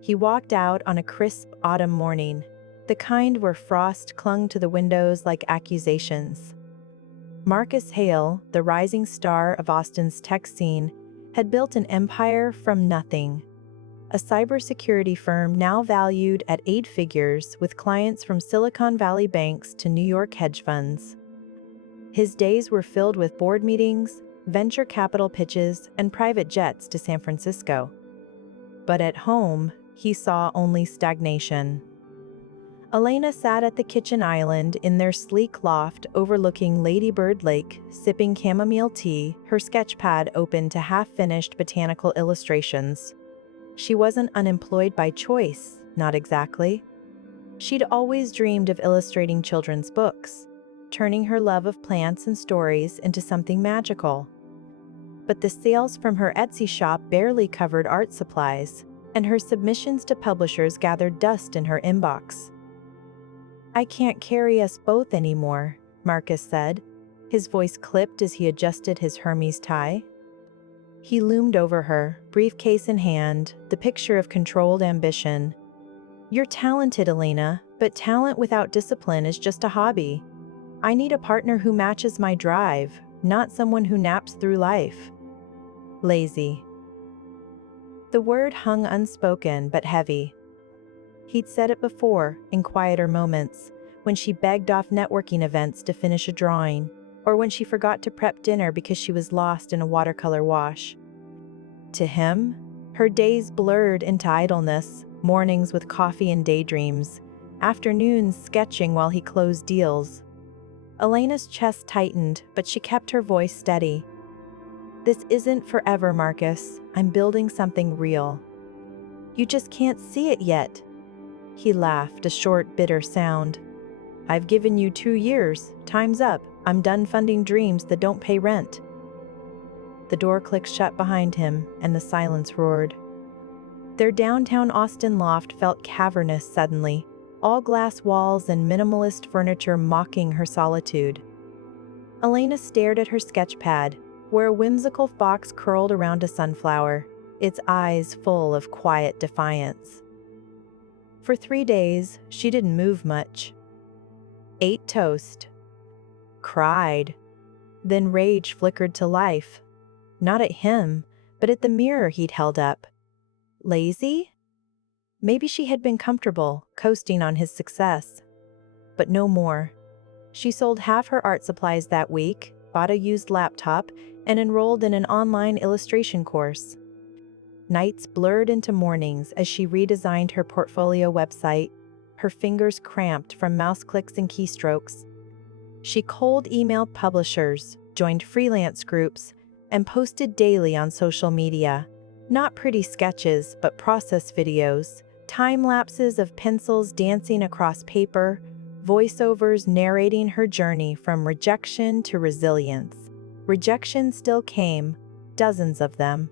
He walked out on a crisp autumn morning, the kind where frost clung to the windows like accusations. Marcus Hale, the rising star of Austin's tech scene, had built an empire from nothing. A cybersecurity firm now valued at 8 figures with clients from Silicon Valley banks to New York hedge funds. His days were filled with board meetings, venture capital pitches, and private jets to San Francisco. But at home, he saw only stagnation. Elena sat at the kitchen island in their sleek loft overlooking Lady Bird Lake, sipping chamomile tea, her sketchpad open to half-finished botanical illustrations. She wasn't unemployed by choice, not exactly. She'd always dreamed of illustrating children's books, turning her love of plants and stories into something magical. But the sales from her Etsy shop barely covered art supplies, and her submissions to publishers gathered dust in her inbox. "I can't carry us both anymore," Marcus said, his voice clipped as he adjusted his Hermes tie. He loomed over her, briefcase in hand, the picture of controlled ambition. "You're talented, Elena, but talent without discipline is just a hobby. I need a partner who matches my drive, not someone who naps through life." Lazy. The word hung unspoken but heavy. He'd said it before, in quieter moments, when she begged off networking events to finish a drawing, or when she forgot to prep dinner because she was lost in a watercolor wash. To him, her days blurred into idleness, mornings with coffee and daydreams, afternoons sketching while he closed deals. Elena's chest tightened, but she kept her voice steady. "This isn't forever, Marcus. I'm building something real. You just can't see it yet." He laughed, a short, bitter sound. "I've given you 2 years. Time's up. I'm done funding dreams that don't pay rent." The door clicked shut behind him, and the silence roared. Their downtown Austin loft felt cavernous suddenly, all glass walls and minimalist furniture mocking her solitude. Elena stared at her sketchpad, where a whimsical fox curled around a sunflower, its eyes full of quiet defiance. For 3 days, she didn't move much. Ate toast. Cried. Then rage flickered to life. Not at him, but at the mirror he'd held up. Lazy? Maybe she had been comfortable, coasting on his success. But no more. She sold half her art supplies that week, bought a used laptop, and enrolled in an online illustration course. Nights blurred into mornings as she redesigned her portfolio website, her fingers cramped from mouse clicks and keystrokes. She cold emailed publishers, joined freelance groups, and posted daily on social media. Not pretty sketches, but process videos, time lapses of pencils dancing across paper, voiceovers narrating her journey from rejection to resilience. Rejection still came, dozens of them.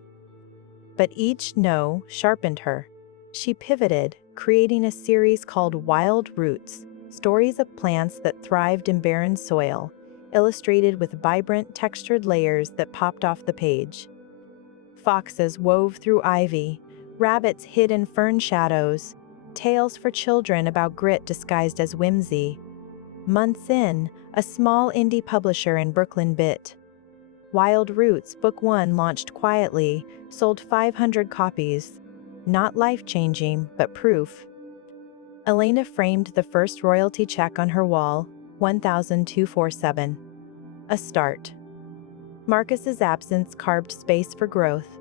But each no sharpened her. She pivoted, creating a series called Wild Roots, stories of plants that thrived in barren soil, illustrated with vibrant, textured layers that popped off the page. Foxes wove through ivy, rabbits hid in fern shadows, tales for children about grit disguised as whimsy. Months in, a small indie publisher in Brooklyn bit. Wild Roots Book 1 launched quietly, sold 500 copies. Not life-changing, but proof. Elena framed the first royalty check on her wall, $1,247. A start. Marcus's absence carved space for growth.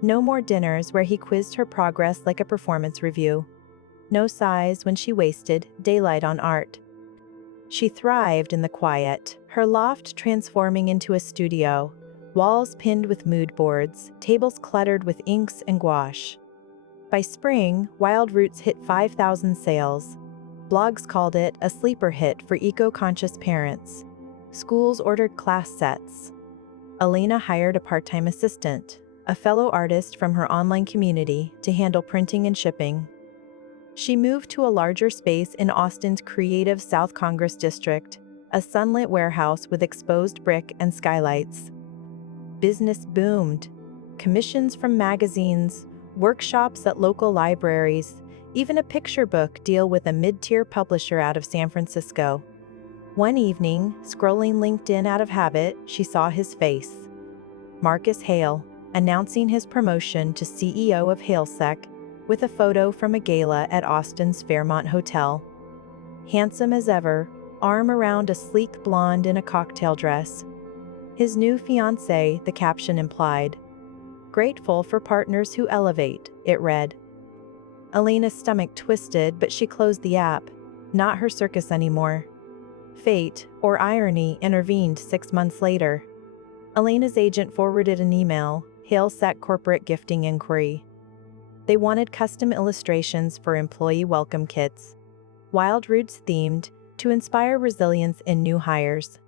No more dinners where he quizzed her progress like a performance review. No sighs when she wasted daylight on art. She thrived in the quiet, her loft transforming into a studio, walls pinned with mood boards, tables cluttered with inks and gouache. By spring, Wild Roots hit 5,000 sales. Blogs called it a sleeper hit for eco-conscious parents. Schools ordered class sets. Elena hired a part-time assistant, a fellow artist from her online community, to handle printing and shipping. She moved to a larger space in Austin's creative South Congress district, a sunlit warehouse with exposed brick and skylights. Business boomed. Commissions from magazines, workshops at local libraries, even a picture book deal with a mid-tier publisher out of San Francisco. One evening, scrolling LinkedIn out of habit, she saw his face. Marcus Hale, announcing his promotion to CEO of HaleSec, with a photo from a gala at Austin's Fairmont Hotel. Handsome as ever, arm around a sleek blonde in a cocktail dress. His new fiancée, the caption implied. Grateful for partners who elevate, it read. Elena's stomach twisted, but she closed the app. Not her circus anymore. Fate, or irony, intervened 6 months later. Elena's agent forwarded an email, HaleSec corporate gifting inquiry. They wanted custom illustrations for employee welcome kits, Wild Roots themed, to inspire resilience in new hires.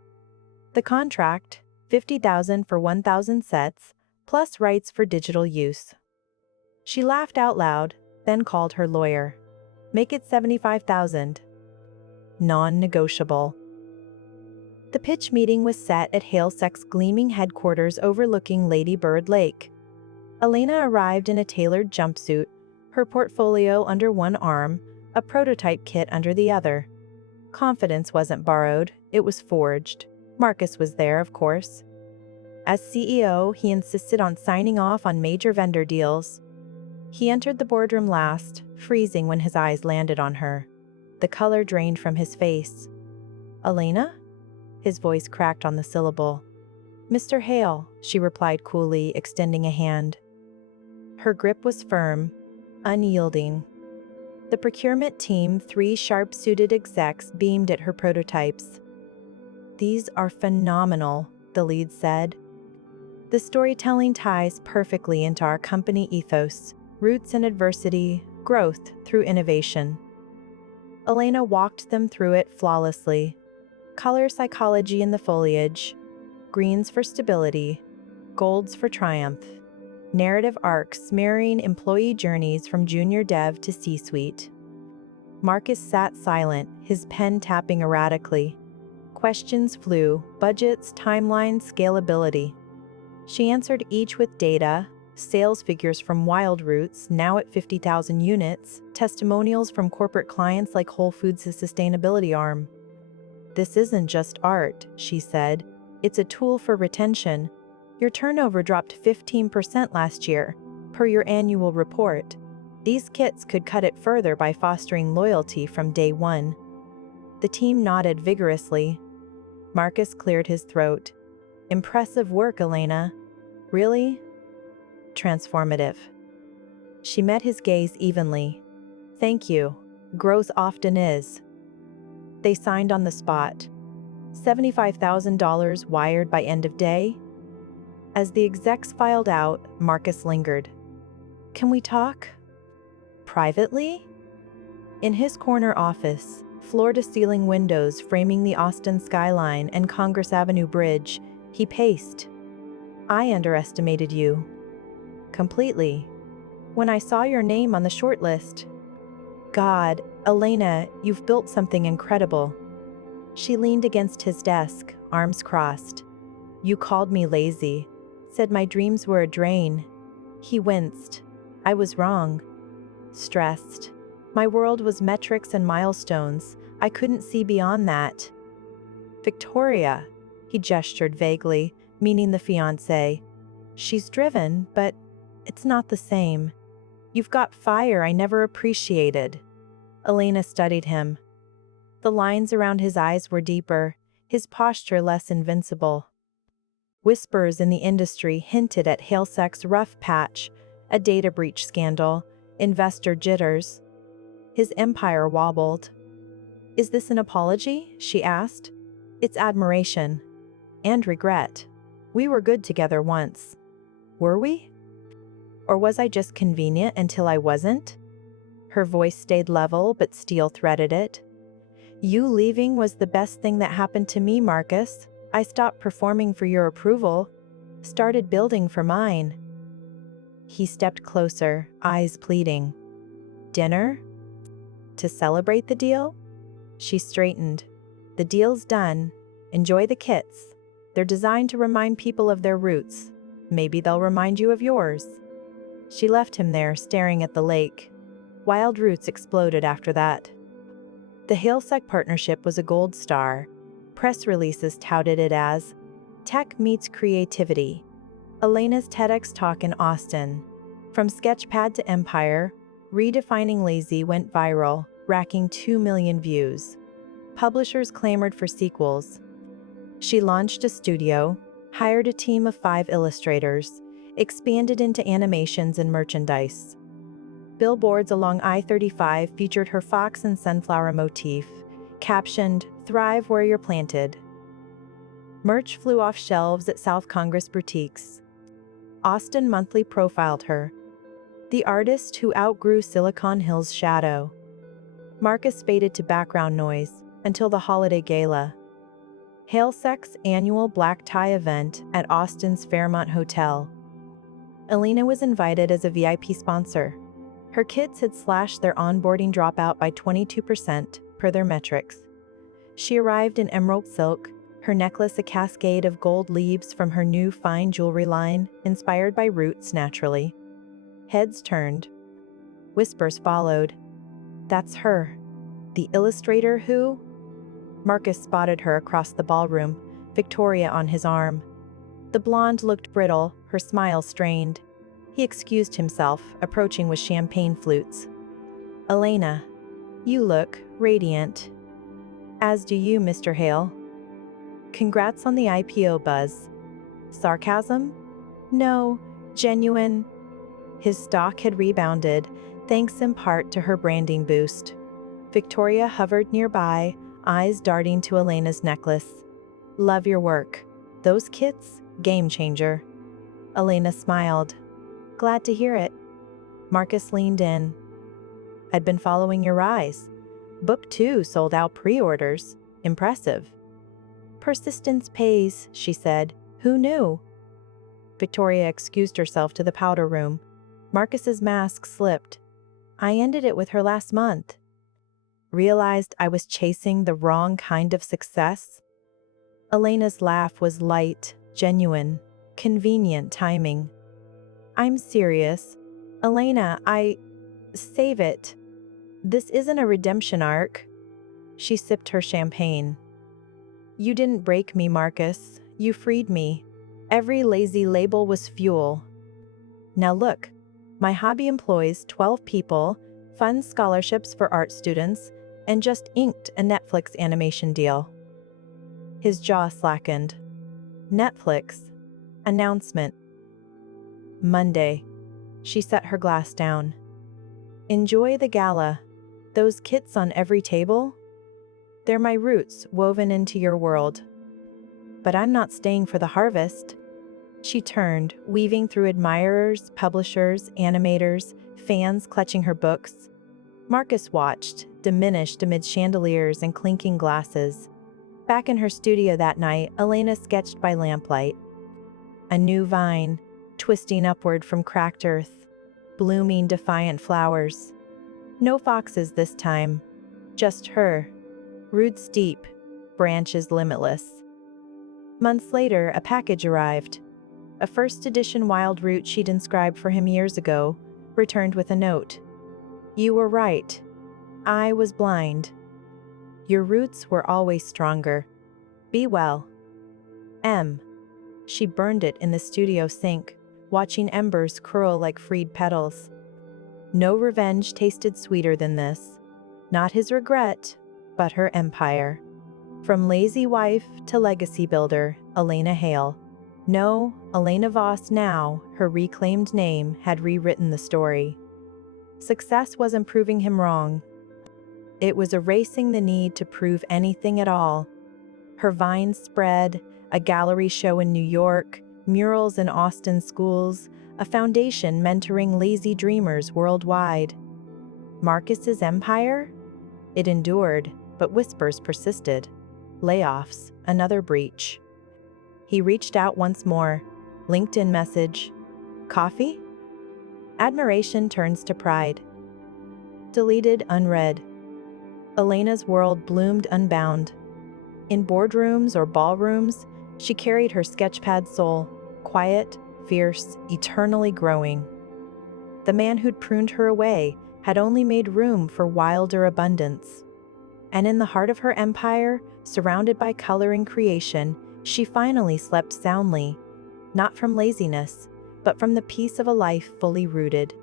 The contract, $50,000 for 1,000 sets, plus rights for digital use. She laughed out loud, then called her lawyer. Make it $75,000. Non-negotiable. The pitch meeting was set at HaleSec's gleaming headquarters overlooking Lady Bird Lake. Elena arrived in a tailored jumpsuit, her portfolio under one arm, a prototype kit under the other. Confidence wasn't borrowed, it was forged. Marcus was there, of course. As CEO, he insisted on signing off on major vendor deals. He entered the boardroom last, freezing when his eyes landed on her. The color drained from his face. Elena? His voice cracked on the syllable. Mr. Hale, she replied coolly, extending a hand. Her grip was firm, unyielding. The procurement team, 3 sharp-suited execs, beamed at her prototypes. These are phenomenal, the lead said. The storytelling ties perfectly into our company ethos, roots in adversity, growth through innovation. Elena walked them through it flawlessly. Color psychology in the foliage, greens for stability, golds for triumph. Narrative arcs mirroring employee journeys from junior dev to C-suite. Marcus sat silent, his pen tapping erratically. Questions flew, budgets, timelines, scalability. She answered each with data, sales figures from Wild Roots, now at 50,000 units, testimonials from corporate clients like Whole Foods' sustainability arm. This isn't just art, she said. It's a tool for retention. Your turnover dropped 15% last year, per your annual report. These kits could cut it further by fostering loyalty from day one. The team nodded vigorously. Marcus cleared his throat. Impressive work, Elena. Really? Transformative. She met his gaze evenly. Thank you. Growth often is. They signed on the spot. $75,000 wired by end of day. As the execs filed out, Marcus lingered. Can we talk? Privately? In his corner office, floor-to-ceiling windows framing the Austin skyline and Congress Avenue Bridge, he paced. I underestimated you. Completely. When I saw your name on the shortlist. God, Elena, you've built something incredible. She leaned against his desk, arms crossed. You called me lazy. Said my dreams were a drain. He winced. I was wrong. Stressed. My world was metrics and milestones. I couldn't see beyond that. Victoria, he gestured vaguely, meaning the fiancée. She's driven, but it's not the same. You've got fire I never appreciated. Elena studied him. The lines around his eyes were deeper, his posture less invincible. Whispers in the industry hinted at HaleSec's rough patch, a data breach scandal, investor jitters. His empire wobbled. Is this an apology? She asked. It's admiration. And regret. We were good together once. Were we? Or was I just convenient until I wasn't? Her voice stayed level, but steel threaded it. You leaving was the best thing that happened to me, Marcus. I stopped performing for your approval, started building for mine. He stepped closer, eyes pleading. Dinner? To celebrate the deal? She straightened. The deal's done. Enjoy the kits. They're designed to remind people of their roots. Maybe they'll remind you of yours. She left him there staring at the lake. Wild Roots exploded after that. The Hailsec partnership was a gold star. Press releases touted it as Tech Meets Creativity. Elena's TEDx talk in Austin. From Sketchpad to Empire, Redefining Lazy went viral, racking 2 million views. Publishers clamored for sequels. She launched a studio, hired a team of 5 illustrators, expanded into animations and merchandise. Billboards along I-35 featured her fox and sunflower motif, captioned, "Thrive where you're planted." Merch flew off shelves at South Congress boutiques. Austin Monthly profiled her, the artist who outgrew Silicon Hill's shadow. Marcus faded to background noise until the holiday gala. Hailsec's annual black tie event at Austin's Fairmont Hotel. Elena was invited as a VIP sponsor. Her kids had slashed their onboarding dropout by 22% per their metrics. She arrived in emerald silk, her necklace a cascade of gold leaves from her new fine jewelry line, inspired by roots naturally. Heads turned. Whispers followed. That's her. The illustrator who? Marcus spotted her across the ballroom, Victoria on his arm. The blonde looked brittle, her smile strained. He excused himself, approaching with champagne flutes. Elena, you look radiant. As do you, Mr. Hale. Congrats on the IPO buzz. Sarcasm? No, genuine. His stock had rebounded, thanks in part to her branding boost. Victoria hovered nearby, eyes darting to Elena's necklace. Love your work. Those kits, game changer. Elena smiled. Glad to hear it. Marcus leaned in. I'd been following your rise. Book 2 sold out pre-orders. Impressive. Persistence pays, she said. Who knew? Victoria excused herself to the powder room. Marcus's mask slipped. I ended it with her last month. Realized I was chasing the wrong kind of success? Elena's laugh was light, genuine, convenient timing. I'm serious. Elena, save it. This isn't a redemption arc. She sipped her champagne. You didn't break me, Marcus. You freed me. Every lazy label was fuel. Now look, my hobby employs 12 people, funds scholarships for art students, and just inked a Netflix animation deal. His jaw slackened. Netflix. Announcement. Monday. She set her glass down. Enjoy the gala. Those kits on every table? They're my roots woven into your world. But I'm not staying for the harvest. She turned, weaving through admirers, publishers, animators, fans clutching her books. Marcus watched, diminished amid chandeliers and clinking glasses. Back in her studio that night, Elena sketched by lamplight. A new vine, twisting upward from cracked earth, blooming defiant flowers. No foxes this time, just her. Roots deep, branches limitless. Months later, a package arrived. A first edition wild root she'd inscribed for him years ago, returned with a note. You were right. I was blind. Your roots were always stronger. Be well. M. She burned it in the studio sink, watching embers curl like freed petals. No revenge tasted sweeter than this. Not his regret, but her empire. From lazy wife to legacy builder, Elena Hale. No, Elena Voss now, her reclaimed name, had rewritten the story. Success wasn't proving him wrong. It was erasing the need to prove anything at all. Her vines spread, a gallery show in New York, murals in Austin schools, a foundation mentoring lazy dreamers worldwide. Marcus's empire? It endured, but whispers persisted. Layoffs, another breach. He reached out once more. LinkedIn message. Coffee? Admiration turns to pride. Deleted unread. Elena's world bloomed unbound. In boardrooms or ballrooms, she carried her sketchpad soul, quiet, fierce, eternally growing. The man who'd pruned her away had only made room for wilder abundance. And in the heart of her empire, surrounded by color and creation, she finally slept soundly, not from laziness, but from the peace of a life fully rooted.